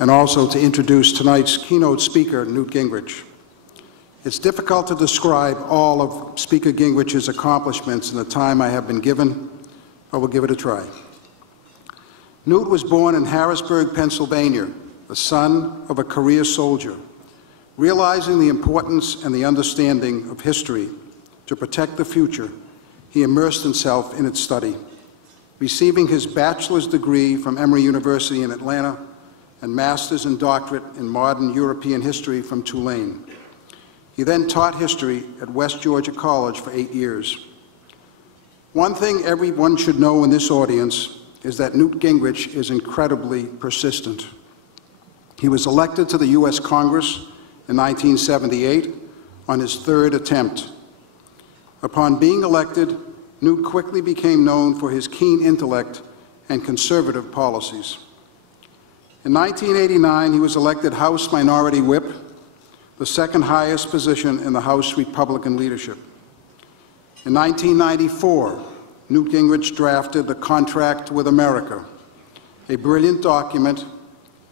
and also to introduce tonight's keynote speaker, Newt Gingrich. It's difficult to describe all of Speaker Gingrich's accomplishments in the time I have been given, but we'll give it a try. Newt was born in Harrisburg, Pennsylvania, the son of a career soldier. Realizing the importance and the understanding of history to protect the future, he immersed himself in its study, receiving his bachelor's degree from Emory University in Atlanta and master's and doctorate in modern European history from Tulane. He then taught history at West Georgia College for 8 years. One thing everyone should know in this audience is that Newt Gingrich is incredibly persistent. He was elected to the U.S. Congress in 1978 on his third attempt. Upon being elected, Newt quickly became known for his keen intellect and conservative policies. In 1989, he was elected House Minority Whip, the second highest position in the House Republican leadership. In 1994, Newt Gingrich drafted the Contract with America, a brilliant document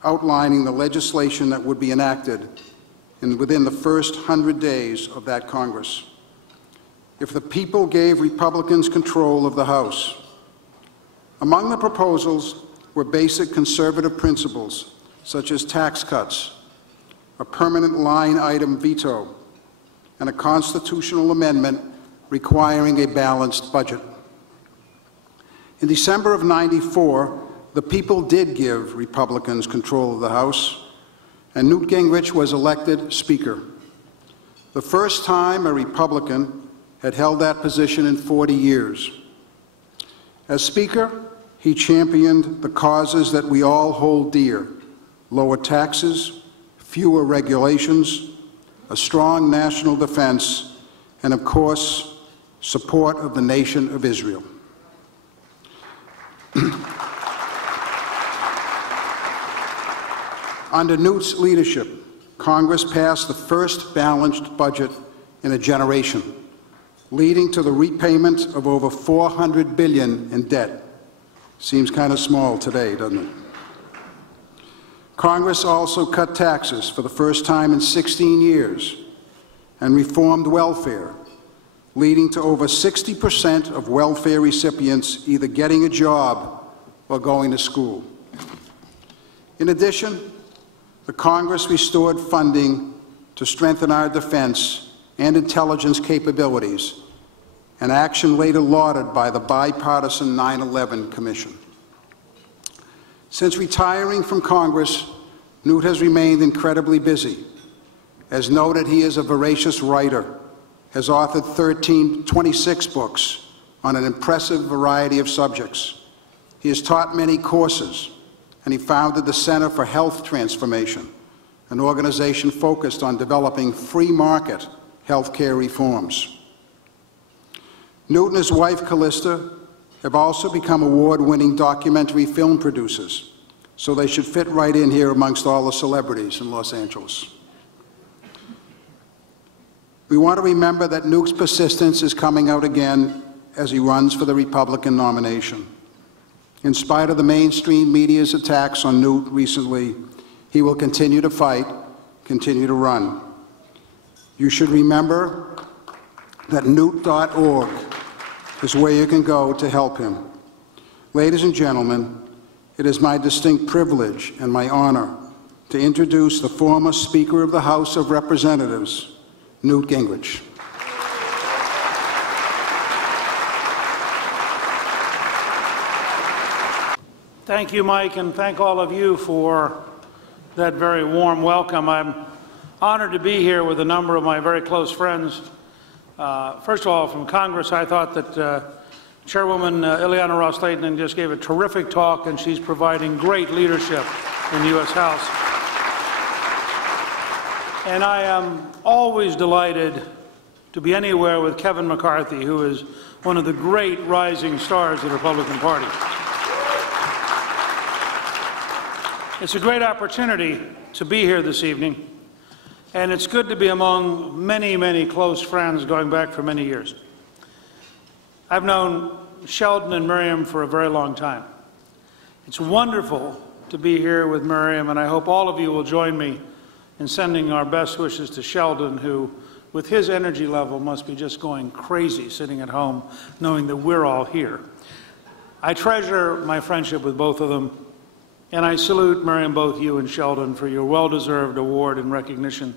outlining the legislation that would be enacted within the first 100 days of that Congress. If the people gave Republicans control of the House. Among the proposals were basic conservative principles, such as tax cuts, a permanent line item veto, and a constitutional amendment requiring a balanced budget. In December of '94, the people did give Republicans control of the House, and Newt Gingrich was elected Speaker. The first time a Republican had held that position in 40 years. As Speaker, he championed the causes that we all hold dear: lower taxes, fewer regulations, a strong national defense, and of course, support of the nation of Israel. Under Newt's leadership, Congress passed the first balanced budget in a generation, leading to the repayment of over $400 billion in debt. Seems kind of small today, doesn't it? Congress also cut taxes for the first time in 16 years and reformed welfare, leading to over 60% of welfare recipients either getting a job or going to school. In addition, the Congress restored funding to strengthen our defense and intelligence capabilities, an action later lauded by the bipartisan 9/11 Commission. Since retiring from Congress, Newt has remained incredibly busy. As noted, he is a voracious writer, has authored 26 books on an impressive variety of subjects. He has taught many courses, and he founded the Center for Health Transformation, an organization focused on developing free market healthcare reforms. Newt and his wife, Callista, have also become award-winning documentary film producers, so they should fit right in here amongst all the celebrities in Los Angeles. We want to remember that Newt's persistence is coming out again as he runs for the Republican nomination. In spite of the mainstream media's attacks on Newt recently, he will continue to fight, continue to run. You should remember that Newt.org is where you can go to help him. Ladies and gentlemen, it is my distinct privilege and my honor to introduce the former Speaker of the House of Representatives, Newt Gingrich. Thank you, Mike, and thank all of you for that very warm welcome. I'm honored to be here with a number of my very close friends. First of all, from Congress, I thought that Chairwoman Ileana Ros-Lehtinen just gave a terrific talk, and she's providing great leadership in the U.S. House. And I am always delighted to be anywhere with Kevin McCarthy, who is one of the great rising stars of the Republican Party. It's a great opportunity to be here this evening, and it's good to be among many, many close friends going back for many years. I've known Sheldon and Miriam for a very long time. It's wonderful to be here with Miriam, and I hope all of you will join me in sending our best wishes to Sheldon, who, with his energy level, must be just going crazy sitting at home knowing that we're all here. I treasure my friendship with both of them, and I salute, Miriam, both you and Sheldon, for your well-deserved award and recognition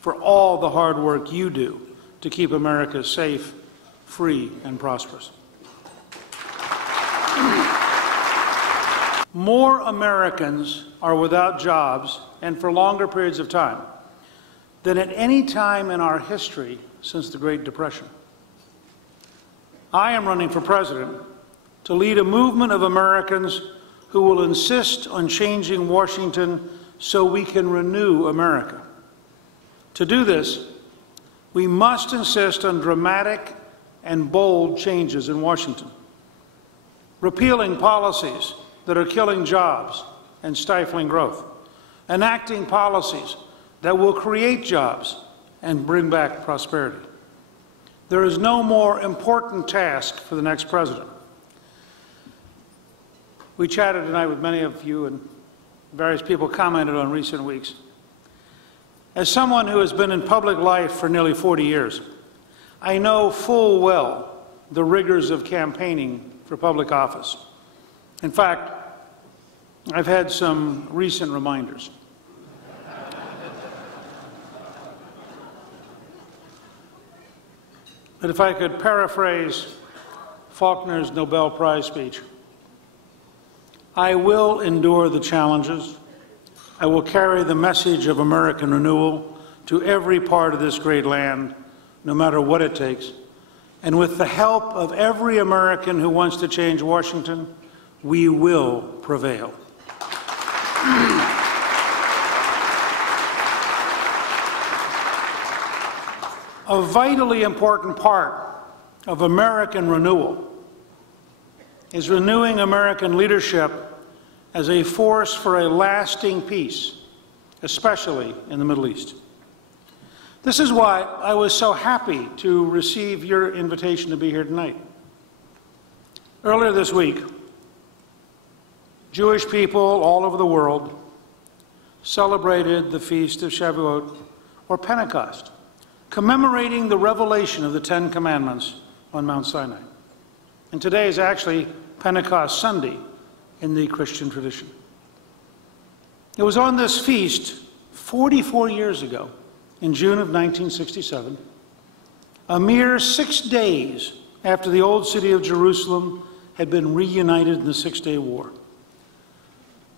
for all the hard work you do to keep America safe, free, and prosperous. More Americans are without jobs, and for longer periods of time, than at any time in our history since the Great Depression. I am running for president to lead a movement of Americans who will insist on changing Washington so we can renew America. To do this, we must insist on dramatic and bold changes in Washington, repealing policies that are killing jobs and stifling growth, enacting policies that will create jobs and bring back prosperity. There is no more important task for the next president. We chatted tonight with many of you, and various people commented on recent weeks. As someone who has been in public life for nearly 40 years, I know full well the rigors of campaigning for public office. In fact, I've had some recent reminders. But if I could paraphrase Faulkner's Nobel Prize speech, I will endure the challenges. I will carry the message of American renewal to every part of this great land, no matter what it takes. And with the help of every American who wants to change Washington, we will prevail. A vitally important part of American renewal is renewing American leadership as a force for a lasting peace, especially in the Middle East. This is why I was so happy to receive your invitation to be here tonight. Earlier this week, Jewish people all over the world celebrated the Feast of Shavuot, or Pentecost, commemorating the revelation of the Ten Commandments on Mount Sinai. And today is actually Pentecost Sunday in the Christian tradition. It was on this feast 44 years ago, in June of 1967, a mere 6 days after the old city of Jerusalem had been reunited in the Six-Day War,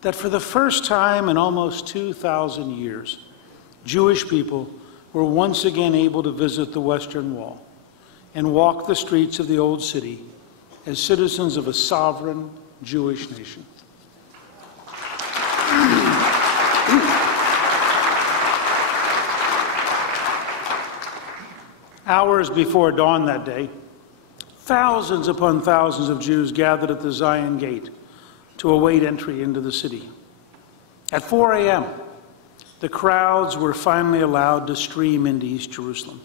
that for the first time in almost 2,000 years, Jewish people were once again able to visit the Western Wall and walk the streets of the old city as citizens of a sovereign Jewish nation. Hours before dawn that day, thousands upon thousands of Jews gathered at the Zion Gate to await entry into the city. At 4 a.m., the crowds were finally allowed to stream into East Jerusalem.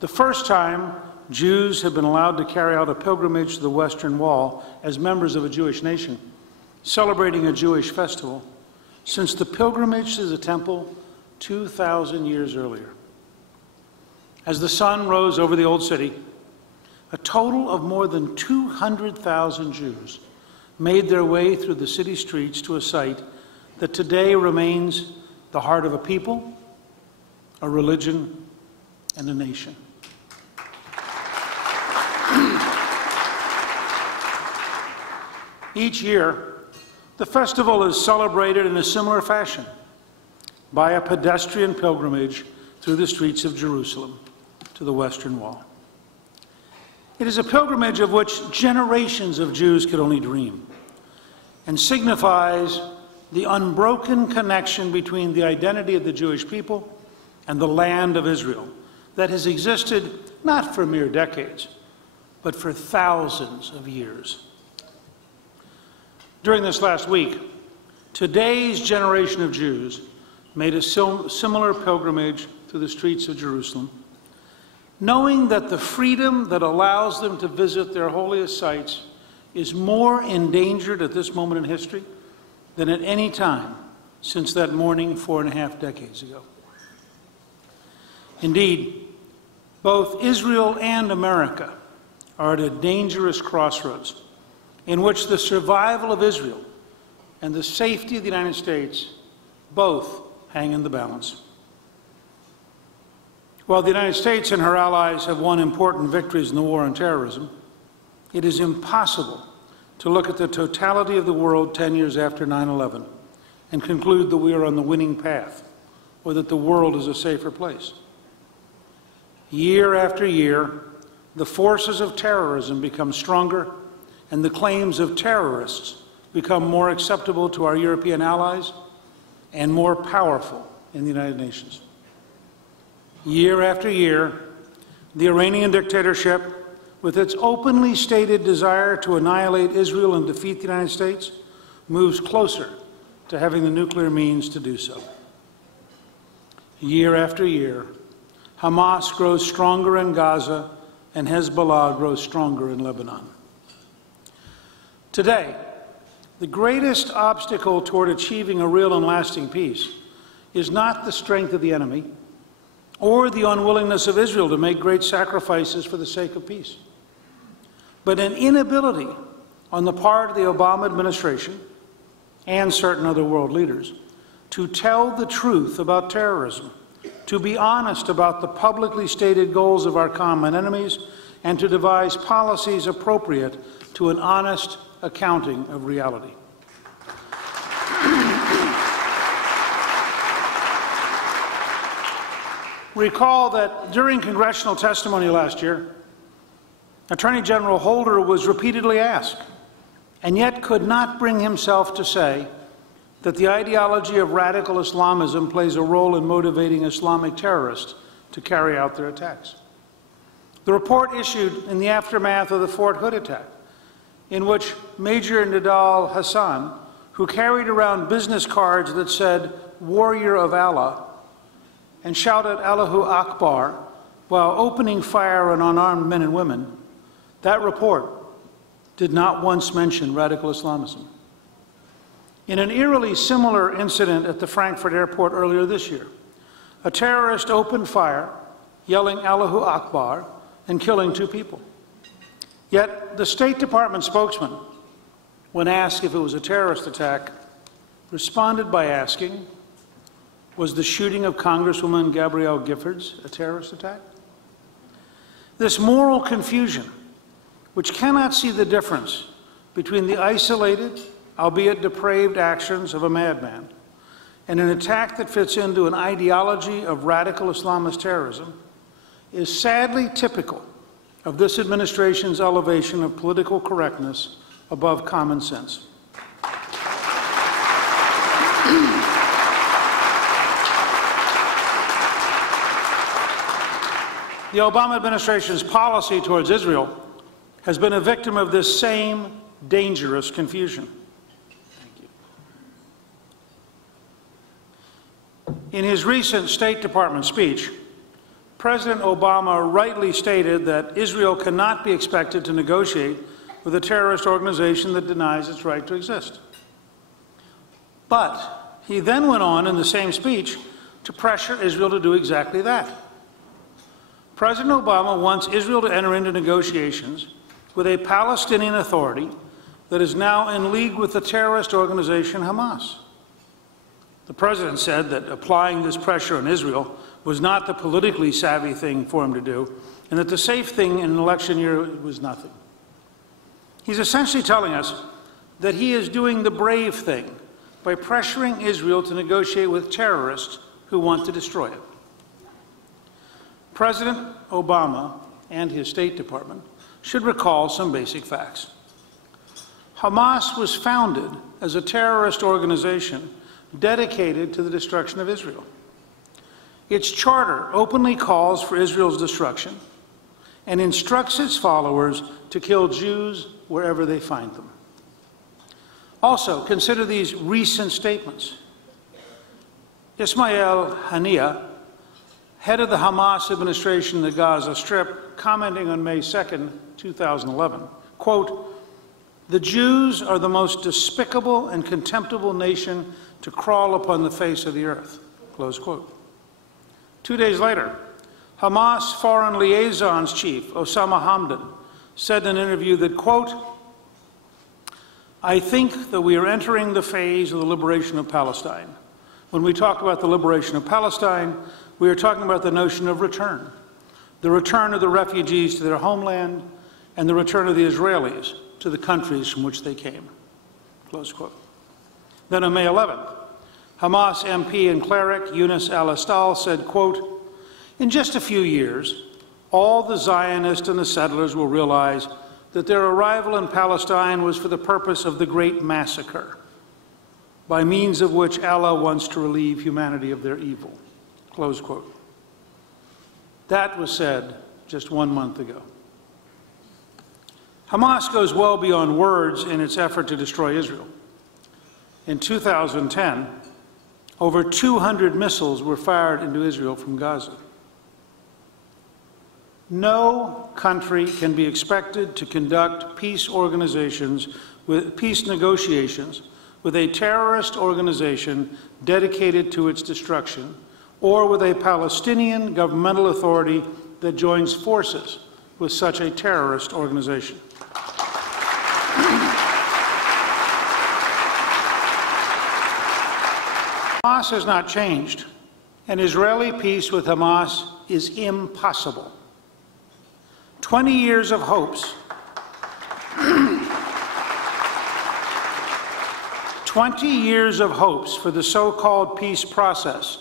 The first time Jews had been allowed to carry out a pilgrimage to the Western Wall as members of a Jewish nation, celebrating a Jewish festival, since the pilgrimage to the temple 2,000 years earlier. As the sun rose over the old city, a total of more than 200,000 Jews made their way through the city streets to a site that today remains the heart of a people, a religion, and a nation. Each year, the festival is celebrated in a similar fashion by a pedestrian pilgrimage through the streets of Jerusalem to the Western Wall. It is a pilgrimage of which generations of Jews could only dream, and signifies the unbroken connection between the identity of the Jewish people and the land of Israel that has existed not for mere decades, but for thousands of years. During this last week, today's generation of Jews made a similar pilgrimage through the streets of Jerusalem, knowing that the freedom that allows them to visit their holiest sites is more endangered at this moment in history than at any time since that morning 4.5 decades ago. Indeed, both Israel and America are at a dangerous crossroads in which the survival of Israel and the safety of the United States both hang in the balance. While the United States and her allies have won important victories in the war on terrorism, it is impossible to look at the totality of the world 10 years after 9/11 and conclude that we are on the winning path or that the world is a safer place. Year after year, the forces of terrorism become stronger and the claims of terrorists become more acceptable to our European allies and more powerful in the United Nations. Year after year, the Iranian dictatorship, with its openly stated desire to annihilate Israel and defeat the United States, moves closer to having the nuclear means to do so. Year after year, Hamas grows stronger in Gaza and Hezbollah grows stronger in Lebanon. Today, the greatest obstacle toward achieving a real and lasting peace is not the strength of the enemy or the unwillingness of Israel to make great sacrifices for the sake of peace, but an inability on the part of the Obama administration and certain other world leaders to tell the truth about terrorism, to be honest about the publicly stated goals of our common enemies, and to devise policies appropriate to an honest accounting of reality. Recall that during congressional testimony last year, Attorney General Holder was repeatedly asked, and yet could not bring himself to say, that the ideology of radical Islamism plays a role in motivating Islamic terrorists to carry out their attacks. The report issued in the aftermath of the Fort Hood attack, in which Major Nidal Hassan, who carried around business cards that said, "Warrior of Allah," and shouted Allahu Akbar while opening fire on unarmed men and women, that report did not once mention radical Islamism. In an eerily similar incident at the Frankfurt airport earlier this year, a terrorist opened fire, yelling Allahu Akbar and killing 2 people. Yet the State Department spokesman, when asked if it was a terrorist attack, responded by asking, was the shooting of Congresswoman Gabrielle Giffords a terrorist attack? This moral confusion, which cannot see the difference between the isolated, albeit depraved actions of a madman, and an attack that fits into an ideology of radical Islamist terrorism, is sadly typical of this administration's elevation of political correctness above common sense. The Obama administration's policy towards Israel has been a victim of this same dangerous confusion. In his recent State Department speech, President Obama rightly stated that Israel cannot be expected to negotiate with a terrorist organization that denies its right to exist. But he then went on in the same speech to pressure Israel to do exactly that. President Obama wants Israel to enter into negotiations with a Palestinian Authority that is now in league with the terrorist organization Hamas. The President said that applying this pressure on Israel was not the politically savvy thing for him to do, and that the safe thing in an election year was nothing. He's essentially telling us that he is doing the brave thing by pressuring Israel to negotiate with terrorists who want to destroy it. President Obama and his State Department should recall some basic facts. Hamas was founded as a terrorist organization dedicated to the destruction of Israel. Its charter openly calls for Israel's destruction and instructs its followers to kill Jews wherever they find them. Also, consider these recent statements. Ismail Haniyeh, head of the Hamas administration in the Gaza Strip, commenting on May 2nd, 2011, quote, "The Jews are the most despicable and contemptible nation to crawl upon the face of the earth." Close quote. 2 days later, Hamas Foreign Liaisons Chief Osama Hamdan said in an interview that, quote, "I think that we are entering the phase of the liberation of Palestine. When we talk about the liberation of Palestine, we are talking about the notion of return, the return of the refugees to their homeland, and the return of the Israelis to the countries from which they came." Close quote. Then on May 11th, Hamas MP and cleric Yunus al-Astal said, quote, "In just a few years, all the Zionists and the settlers will realize that their arrival in Palestine was for the purpose of the Great Massacre, by means of which Allah wants to relieve humanity of their evil." Close quote. That was said just 1 month ago. Hamas goes well beyond words in its effort to destroy Israel. In 2010, over 200 missiles were fired into Israel from Gaza. No country can be expected to conduct peace negotiations with a terrorist organization dedicated to its destruction, or with a Palestinian governmental authority that joins forces with such a terrorist organization. Hamas has not changed, and Israeli peace with Hamas is impossible. 20 years of hopes 20 years of hopes for the so-called peace process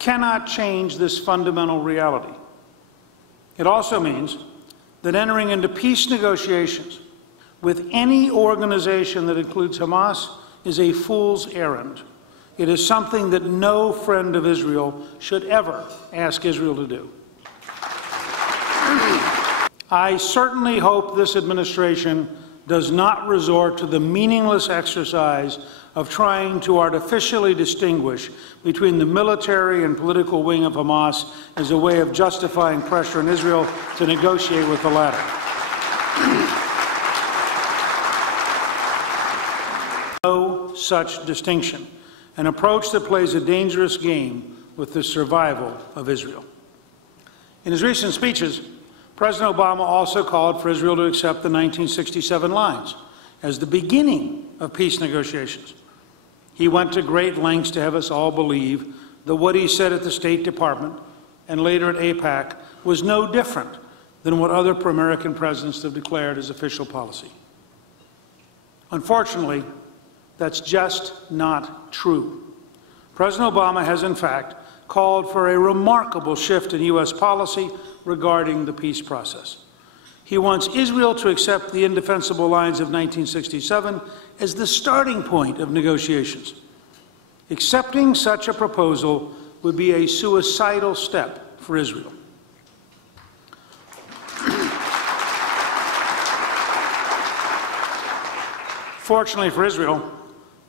cannot change this fundamental reality. It also means that entering into peace negotiations with any organization that includes Hamas is a fool's errand. It is something that no friend of Israel should ever ask Israel to do. I certainly hope this administration does not resort to the meaningless exercise of trying to artificially distinguish between the military and political wing of Hamas as a way of justifying pressure on Israel to negotiate with the latter. No such distinction, an approach that plays a dangerous game with the survival of Israel. In his recent speeches, President Obama also called for Israel to accept the 1967 lines as the beginning of peace negotiations. He went to great lengths to have us all believe that what he said at the State Department and later at AIPAC was no different than what other American presidents have declared as official policy. Unfortunately, that's just not true. President Obama has, in fact, called for a remarkable shift in U.S. policy regarding the peace process. He wants Israel to accept the indefensible lines of 1967 as the starting point of negotiations. Accepting such a proposal would be a suicidal step for Israel. Fortunately for Israel,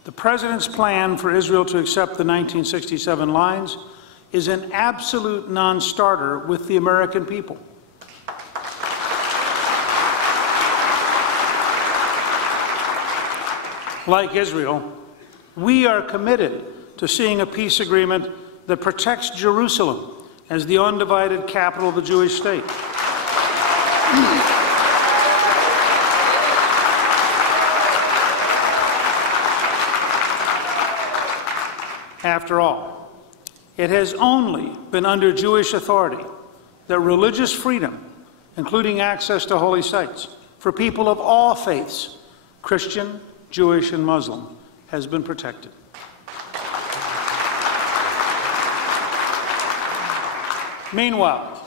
the President's plan for Israel to accept the 1967 lines is an absolute non-starter with the American people. Like Israel, we are committed to seeing a peace agreement that protects Jerusalem as the undivided capital of the Jewish state. After all, it has only been under Jewish authority that religious freedom, including access to holy sites, for people of all faiths, Christian, Jewish, and Muslim, has been protected. Meanwhile,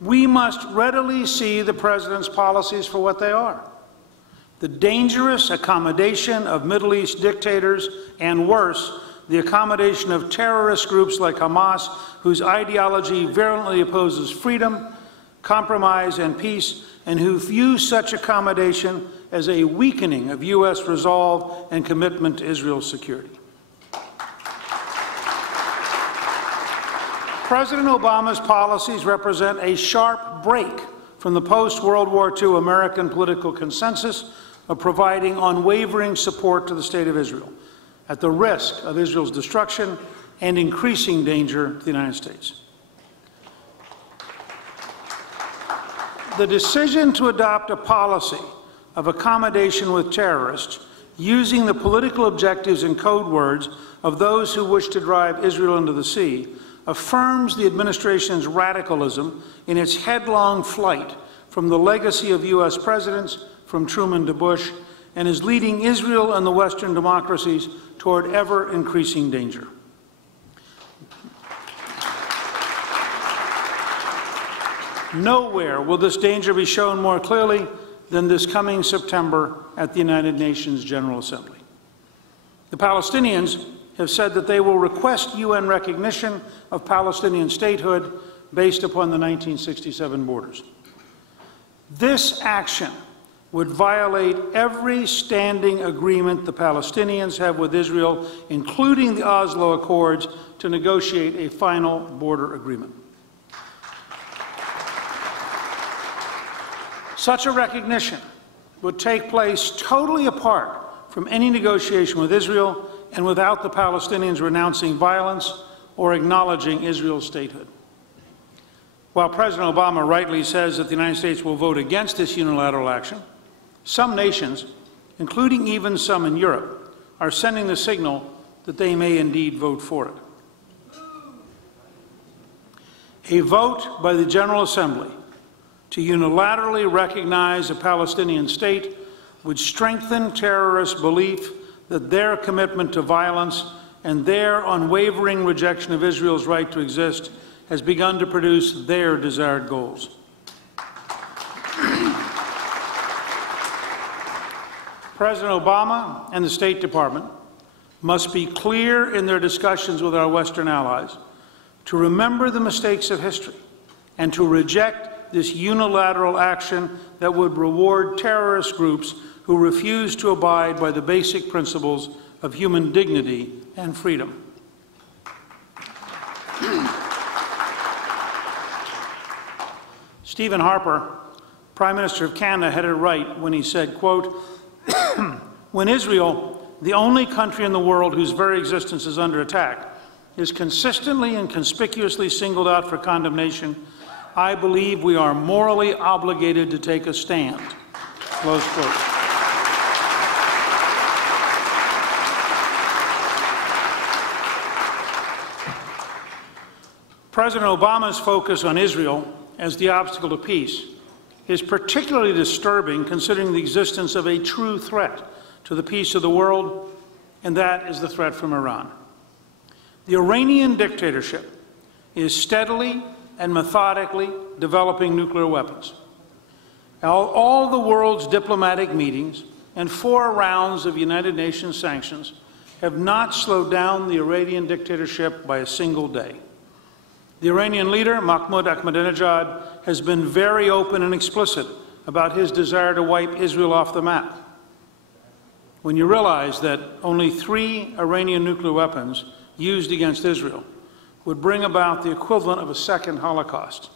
we must readily see the President's policies for what they are: the dangerous accommodation of Middle East dictators, and worse, the accommodation of terrorist groups like Hamas, whose ideology virulently opposes freedom, compromise, and peace, and who view such accommodation as a weakening of U.S. resolve and commitment to Israel's security. President Obama's policies represent a sharp break from the post-World War II American political consensus of providing unwavering support to the State of Israel, at the risk of Israel's destruction and increasing danger to the United States. The decision to adopt a policy of accommodation with terrorists using the political objectives and code words of those who wish to drive Israel into the sea affirms the administration's radicalism in its headlong flight from the legacy of U.S. presidents, from Truman to Bush, and is leading Israel and the Western democracies toward ever-increasing danger. Nowhere will this danger be shown more clearly than this coming September at the United Nations General Assembly. The Palestinians have said that they will request UN recognition of Palestinian statehood based upon the 1967 borders. This action would violate every standing agreement the Palestinians have with Israel, including the Oslo Accords, to negotiate a final border agreement. Such a recognition would take place totally apart from any negotiation with Israel and without the Palestinians renouncing violence or acknowledging Israel's statehood. While President Obama rightly says that the United States will vote against this unilateral action, some nations, including even some in Europe, are sending the signal that they may indeed vote for it. A vote by the General Assembly to unilaterally recognize a Palestinian state would strengthen terrorists' belief that their commitment to violence and their unwavering rejection of Israel's right to exist has begun to produce their desired goals. President Obama and the State Department must be clear in their discussions with our Western allies to remember the mistakes of history and to reject this unilateral action that would reward terrorist groups who refuse to abide by the basic principles of human dignity and freedom. Stephen Harper, Prime Minister of Canada, had it right when he said, quote, "When Israel, the only country in the world whose very existence is under attack, is consistently and conspicuously singled out for condemnation, I believe we are morally obligated to take a stand." Close quote. President Obama's focus on Israel as the obstacle to peace is particularly disturbing considering the existence of a true threat to the peace of the world, and that is the threat from Iran. The Iranian dictatorship is steadily and methodically developing nuclear weapons. All the world's diplomatic meetings and 4 rounds of United Nations sanctions have not slowed down the Iranian dictatorship by a single day. The Iranian leader, Mahmoud Ahmadinejad, has been very open and explicit about his desire to wipe Israel off the map. When you realize that only 3 Iranian nuclear weapons used against Israel would bring about the equivalent of a second Holocaust,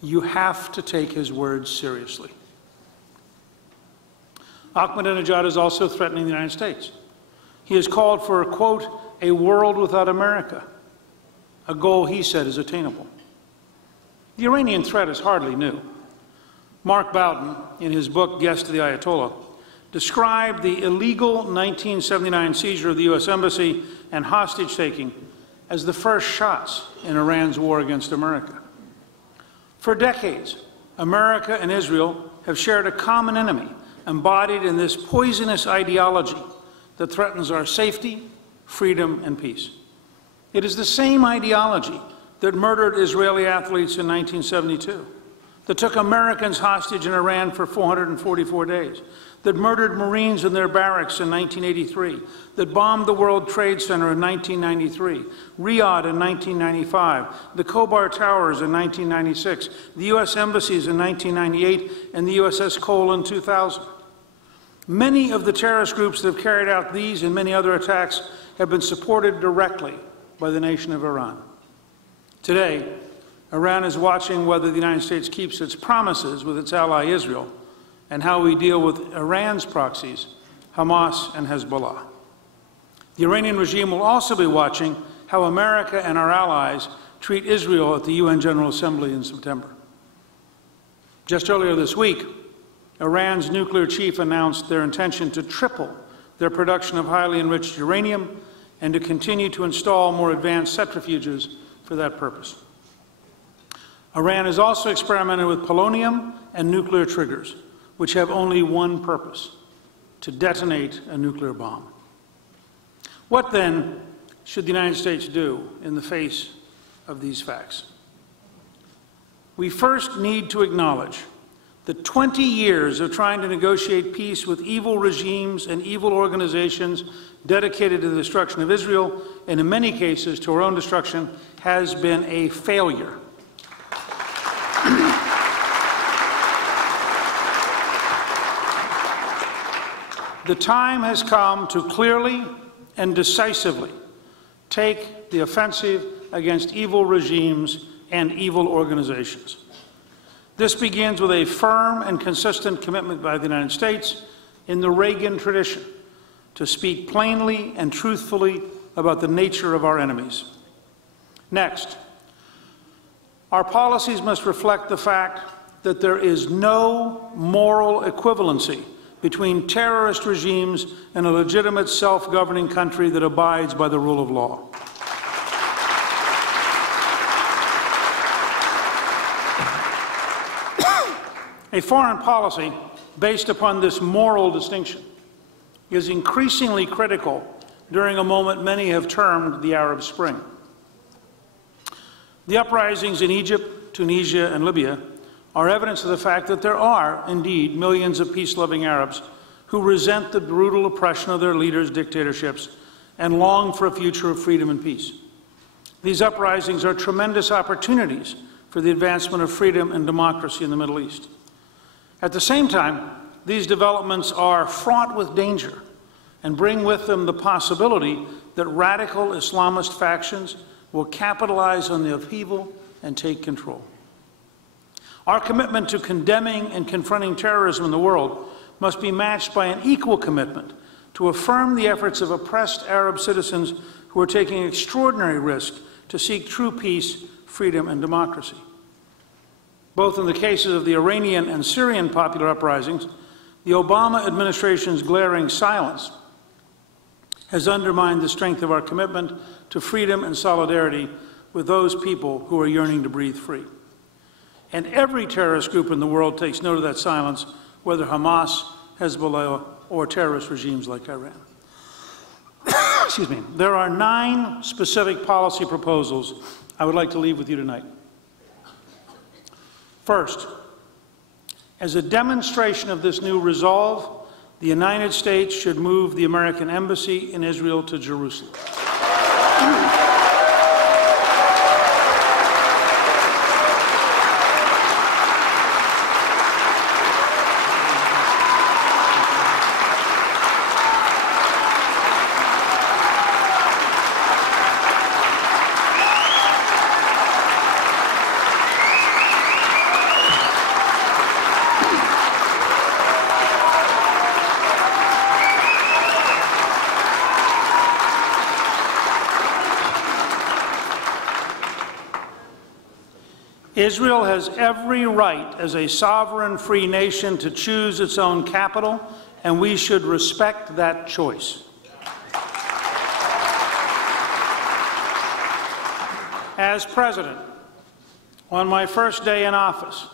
you have to take his words seriously. Ahmadinejad is also threatening the United States. He has called for, quote, "a world without America," a goal he said is attainable. The Iranian threat is hardly new. Mark Bowden, in his book Guest to the Ayatollah, described the illegal 1979 seizure of the U.S. Embassy and hostage-taking as the first shots in Iran's war against America. For decades, America and Israel have shared a common enemy embodied in this poisonous ideology that threatens our safety, freedom, and peace. It is the same ideology that murdered Israeli athletes in 1972, that took Americans hostage in Iran for 444 days, that murdered Marines in their barracks in 1983, that bombed the World Trade Center in 1993, Riyadh in 1995, the Khobar Towers in 1996, the U.S. embassies in 1998, and the USS Cole in 2000. Many of the terrorist groups that have carried out these and many other attacks have been supported directly by the nation of Iran. Today, Iran is watching whether the United States keeps its promises with its ally Israel and how we deal with Iran's proxies, Hamas and Hezbollah. The Iranian regime will also be watching how America and our allies treat Israel at the UN General Assembly in September. Just earlier this week, Iran's nuclear chief announced their intention to triple their production of highly enriched uranium and to continue to install more advanced centrifuges for that purpose. Iran has also experimented with polonium and nuclear triggers, which have only one purpose: to detonate a nuclear bomb. What then should the United States do in the face of these facts? We first need to acknowledge that 20 years of trying to negotiate peace with evil regimes and evil organizations dedicated to the destruction of Israel, and in many cases to our own destruction, has been a failure. The time has come to clearly and decisively take the offensive against evil regimes and evil organizations. This begins with a firm and consistent commitment by the United States, in the Reagan tradition, to speak plainly and truthfully about the nature of our enemies. Next, our policies must reflect the fact that there is no moral equivalency between terrorist regimes and a legitimate self-governing country that abides by the rule of law. A foreign policy based upon this moral distinction is increasingly critical during a moment many have termed the Arab Spring. The uprisings in Egypt, Tunisia, and Libya are evidence of the fact that there are, indeed, millions of peace-loving Arabs who resent the brutal oppression of their leaders' dictatorships and long for a future of freedom and peace. These uprisings are tremendous opportunities for the advancement of freedom and democracy in the Middle East. At the same time, these developments are fraught with danger and bring with them the possibility that radical Islamist factions will capitalize on the upheaval and take control. Our commitment to condemning and confronting terrorism in the world must be matched by an equal commitment to affirm the efforts of oppressed Arab citizens who are taking extraordinary risk to seek true peace, freedom, and democracy. Both in the cases of the Iranian and Syrian popular uprisings, the Obama administration's glaring silence has undermined the strength of our commitment to freedom and solidarity with those people who are yearning to breathe free. And every terrorist group in the world takes note of that silence, whether Hamas, Hezbollah, or terrorist regimes like Iran. Excuse me. There are 9 specific policy proposals I would like to leave with you tonight. First, as a demonstration of this new resolve, the United States should move the American embassy in Israel to Jerusalem. Israel has every right as a sovereign free nation to choose its own capital, and we should respect that choice. As President, on my first day in office,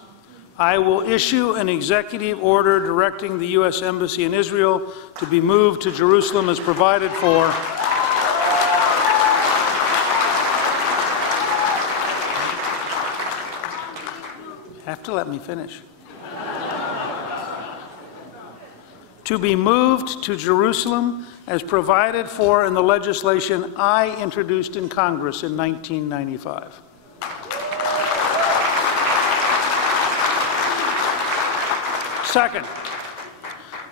I will issue an executive order directing the U.S. Embassy in Israel to be moved to Jerusalem as provided for to let me finish. To be moved to Jerusalem as provided for in the legislation I introduced in Congress in 1995. Second,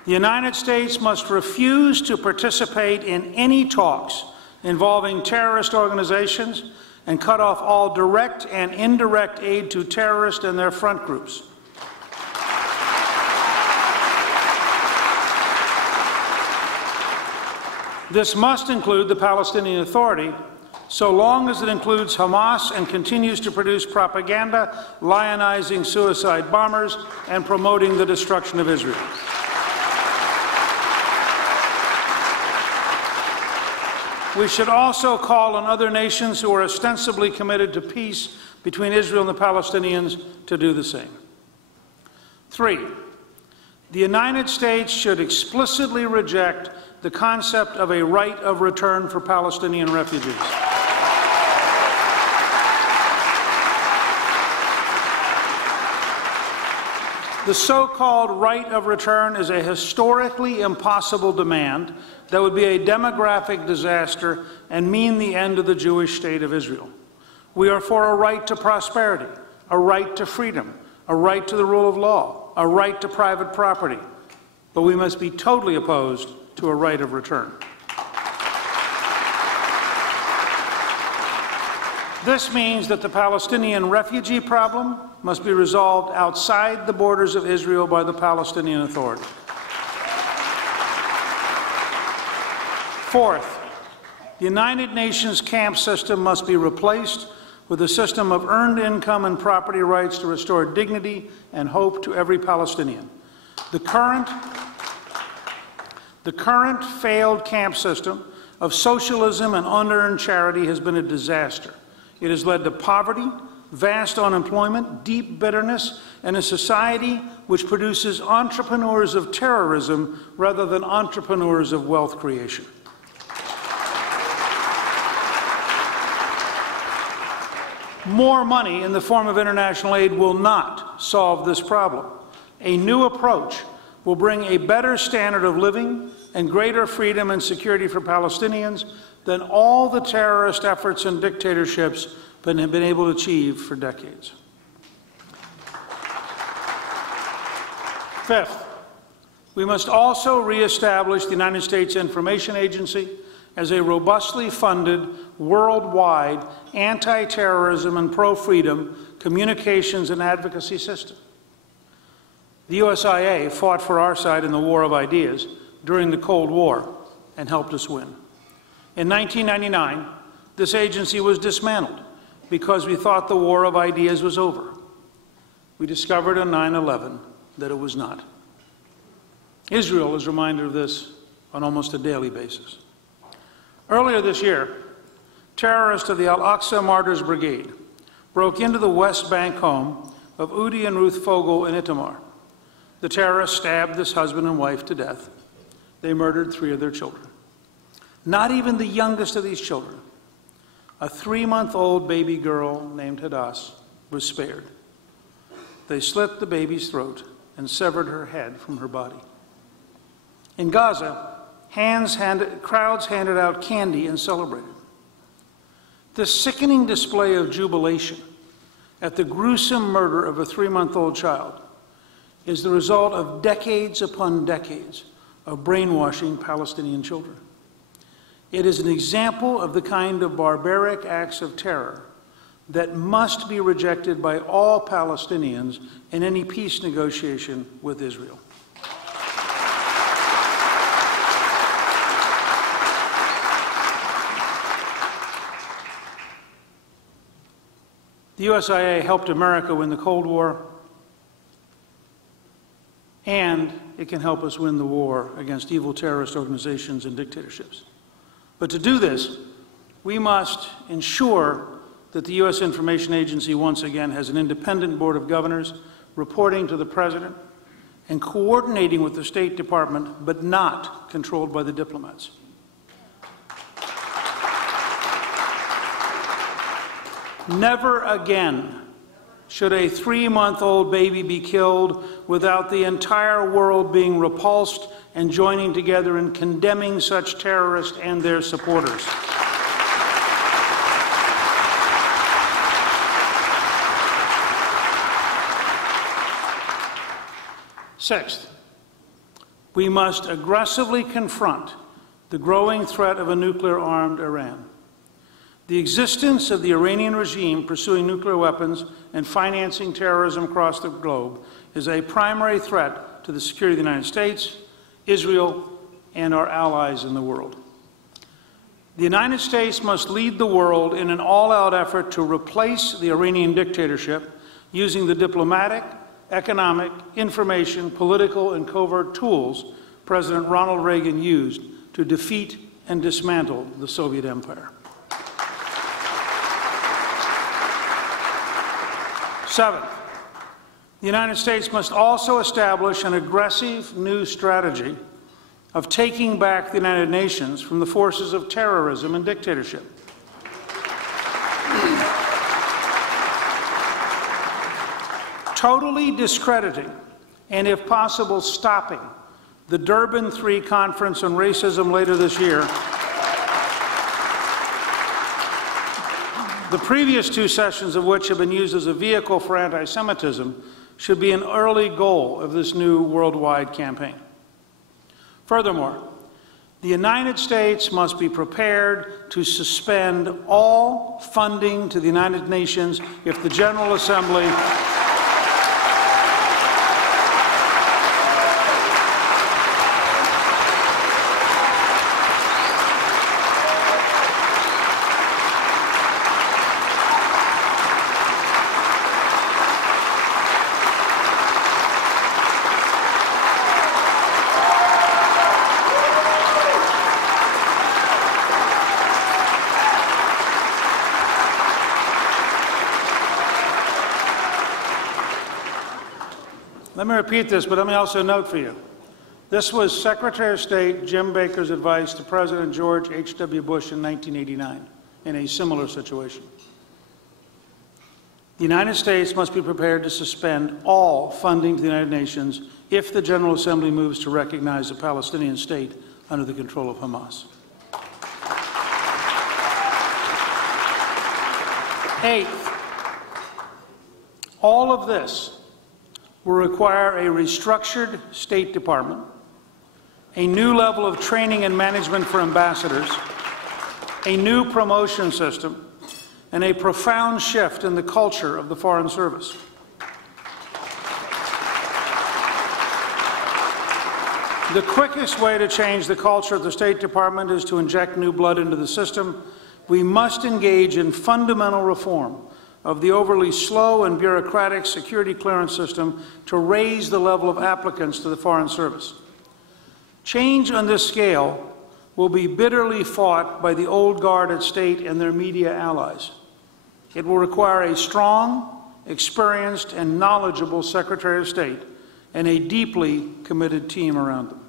the United States must refuse to participate in any talks involving terrorist organizations and cut off all direct and indirect aid to terrorists and their front groups. This must include the Palestinian Authority, so long as it includes Hamas and continues to produce propaganda, lionizing suicide bombers, and promoting the destruction of Israel. We should also call on other nations who are ostensibly committed to peace between Israel and the Palestinians to do the same. 3, the United States should explicitly reject the concept of a right of return for Palestinian refugees. The so-called right of return is a historically impossible demand that would be a demographic disaster and mean the end of the Jewish state of Israel. We are for a right to prosperity, a right to freedom, a right to the rule of law, a right to private property, but we must be totally opposed to a right of return. This means that the Palestinian refugee problem must be resolved outside the borders of Israel by the Palestinian Authority. 4th, the United Nations camp system must be replaced with a system of earned income and property rights to restore dignity and hope to every Palestinian. The current failed camp system of socialism and unearned charity has been a disaster. It has led to poverty, vast unemployment, deep bitterness, and a society which produces entrepreneurs of terrorism rather than entrepreneurs of wealth creation. More money in the form of international aid will not solve this problem. A new approach will bring a better standard of living and greater freedom and security for Palestinians than all the terrorist efforts and dictatorships have been able to achieve for decades. 5th, we must also reestablish the United States Information Agency as a robustly funded, worldwide anti-terrorism and pro-freedom communications and advocacy system. The USIA fought for our side in the War of Ideas during the Cold War and helped us win. In 1999, this agency was dismantled because we thought the War of Ideas was over. We discovered on 9/11 that it was not. Israel is reminded of this on almost a daily basis. Earlier this year, terrorists of the Al-Aqsa Martyrs Brigade broke into the West Bank home of Udi and Ruth Fogel in Itamar. The terrorists stabbed this husband and wife to death. They murdered 3 of their children. Not even the youngest of these children, a 3-month-old baby girl named Hadass, was spared. They slit the baby's throat and severed her head from her body. In Gaza, crowds handed out candy and celebrated. This sickening display of jubilation at the gruesome murder of a 3-month-old child is the result of decades upon decades of brainwashing Palestinian children. It is an example of the kind of barbaric acts of terror that must be rejected by all Palestinians in any peace negotiation with Israel. The USIA helped America win the Cold War, and it can help us win the war against evil terrorist organizations and dictatorships. But to do this, we must ensure that the U.S. Information Agency once again has an independent board of governors reporting to the President and coordinating with the State Department, but not controlled by the diplomats. Never again should a 3-month-old baby be killed without the entire world being repulsed and joining together in condemning such terrorists and their supporters. Sixth, we must aggressively confront the growing threat of a nuclear-armed Iran. The existence of the Iranian regime pursuing nuclear weapons and financing terrorism across the globe is a primary threat to the security of the United States, Israel, and our allies in the world. The United States must lead the world in an all-out effort to replace the Iranian dictatorship using the diplomatic, economic, information, political, and covert tools President Ronald Reagan used to defeat and dismantle the Soviet empire. 7th, the United States must also establish an aggressive new strategy of taking back the United Nations from the forces of terrorism and dictatorship. Totally discrediting and, if possible, stopping the Durban III Conference on Racism later this year, the previous 2 sessions of which have been used as a vehicle for anti-Semitism, should be an early goal of this new worldwide campaign. Furthermore, the United States must be prepared to suspend all funding to the United Nations if the General Assembly Let me repeat this, but let me also note for you. This was Secretary of State Jim Baker's advice to President George H.W. Bush in 1989 in a similar situation. The United States must be prepared to suspend all funding to the United Nations if the General Assembly moves to recognize a Palestinian state under the control of Hamas. 8th, all of this will require a restructured State Department, a new level of training and management for ambassadors, a new promotion system, and a profound shift in the culture of the Foreign Service. The quickest way to change the culture of the State Department is to inject new blood into the system. We must engage in fundamental reform of the overly slow and bureaucratic security clearance system to raise the level of applicants to the Foreign Service. Change on this scale will be bitterly fought by the old guard at State and their media allies. It will require a strong, experienced, and knowledgeable Secretary of State and a deeply committed team around them.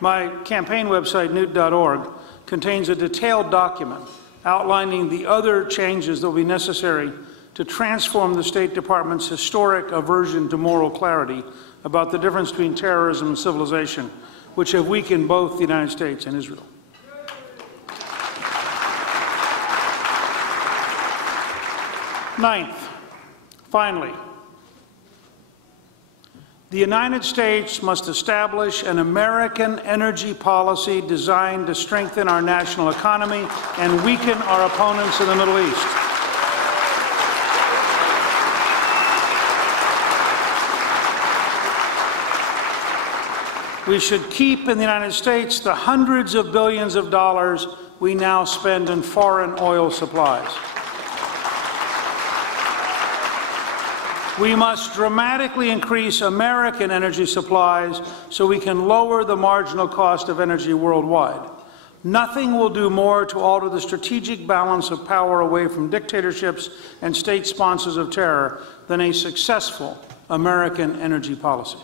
My campaign website, newt.org, contains a detailed document outlining the other changes that will be necessary to transform the State Department's historic aversion to moral clarity about the difference between terrorism and civilization, which have weakened both the United States and Israel. Ninth, finally, the United States must establish an American energy policy designed to strengthen our national economy and weaken our opponents in the Middle East. We should keep in the United States the hundreds of billions of dollars we now spend in foreign oil supplies. We must dramatically increase American energy supplies so we can lower the marginal cost of energy worldwide. Nothing will do more to alter the strategic balance of power away from dictatorships and state sponsors of terror than a successful American energy policy.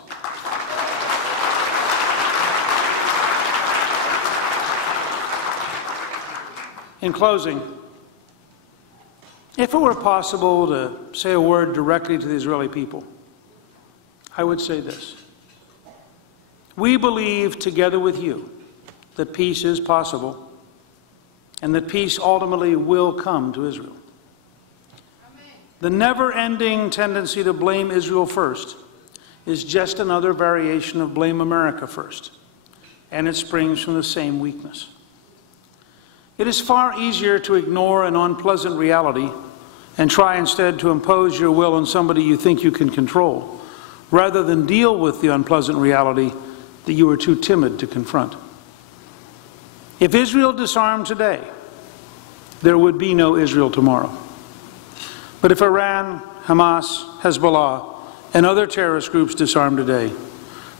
In closing, if it were possible to say a word directly to the Israeli people, I would say this. We believe, together with you, that peace is possible and that peace ultimately will come to Israel. Amen. The never-ending tendency to blame Israel first is just another variation of blame America first, and it springs from the same weakness. It is far easier to ignore an unpleasant reality and try instead to impose your will on somebody you think you can control, rather than deal with the unpleasant reality that you are too timid to confront. If Israel disarmed today, there would be no Israel tomorrow. But if Iran, Hamas, Hezbollah, and other terrorist groups disarm today,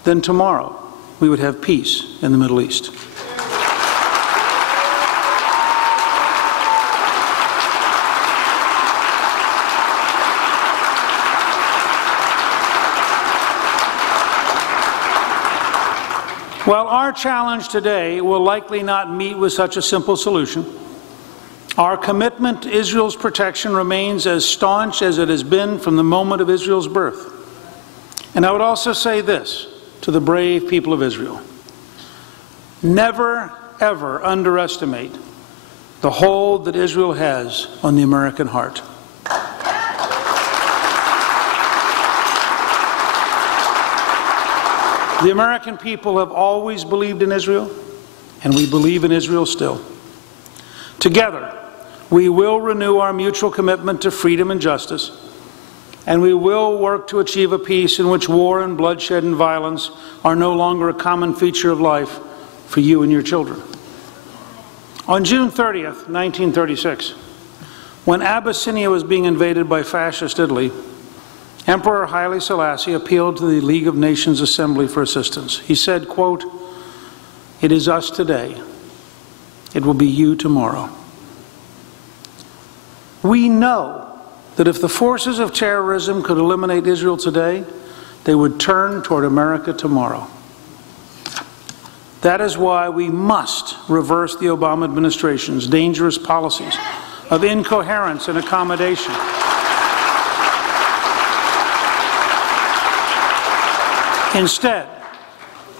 then tomorrow we would have peace in the Middle East. While our challenge today will likely not meet with such a simple solution, our commitment to Israel's protection remains as staunch as it has been from the moment of Israel's birth. And I would also say this to the brave people of Israel: never, ever underestimate the hold that Israel has on the American heart. The American people have always believed in Israel, and we believe in Israel still. Together, we will renew our mutual commitment to freedom and justice, and we will work to achieve a peace in which war and bloodshed and violence are no longer a common feature of life for you and your children. On June 30th, 1936, when Abyssinia was being invaded by fascist Italy, Emperor Haile Selassie appealed to the League of Nations Assembly for assistance. He said, quote, "It is us today. It will be you tomorrow." We know that if the forces of terrorism could eliminate Israel today, they would turn toward America tomorrow. That is why we must reverse the Obama administration's dangerous policies of incoherence and accommodation. Instead,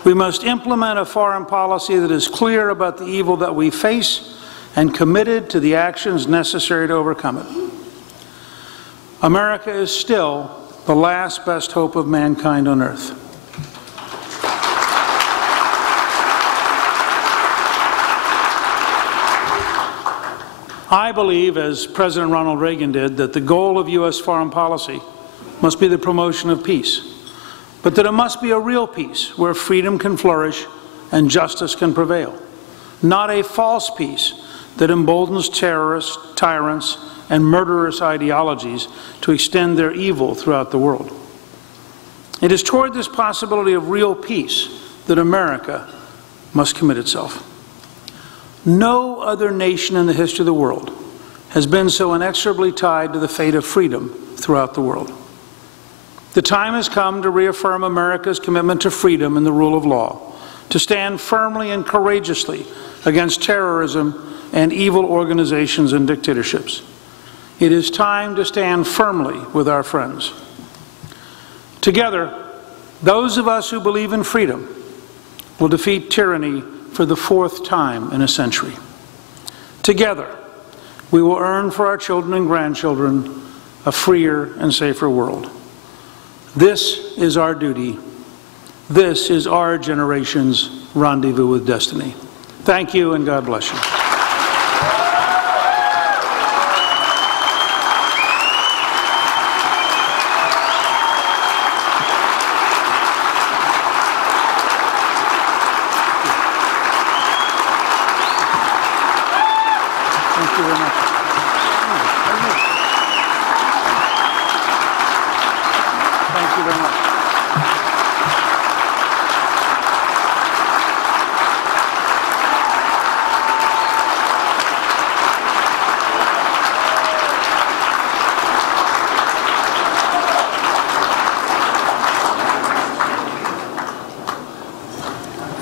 we must implement a foreign policy that is clear about the evil that we face and committed to the actions necessary to overcome it. America is still the last best hope of mankind on earth. I believe, as President Ronald Reagan did, that the goal of U.S. foreign policy must be the promotion of peace, but that it must be a real peace where freedom can flourish and justice can prevail, not a false peace that emboldens terrorists, tyrants, and murderous ideologies to extend their evil throughout the world. It is toward this possibility of real peace that America must commit itself. No other nation in the history of the world has been so inexorably tied to the fate of freedom throughout the world. The time has come to reaffirm America's commitment to freedom and the rule of law, to stand firmly and courageously against terrorism and evil organizations and dictatorships. It is time to stand firmly with our friends. Together, those of us who believe in freedom will defeat tyranny for the 4th time in a century. Together, we will earn for our children and grandchildren a freer and safer world. This is our duty. This is our generation's rendezvous with destiny. Thank you, and God bless you. Thank you very much. Thank you very much.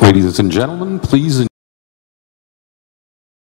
Ladies and gentlemen, please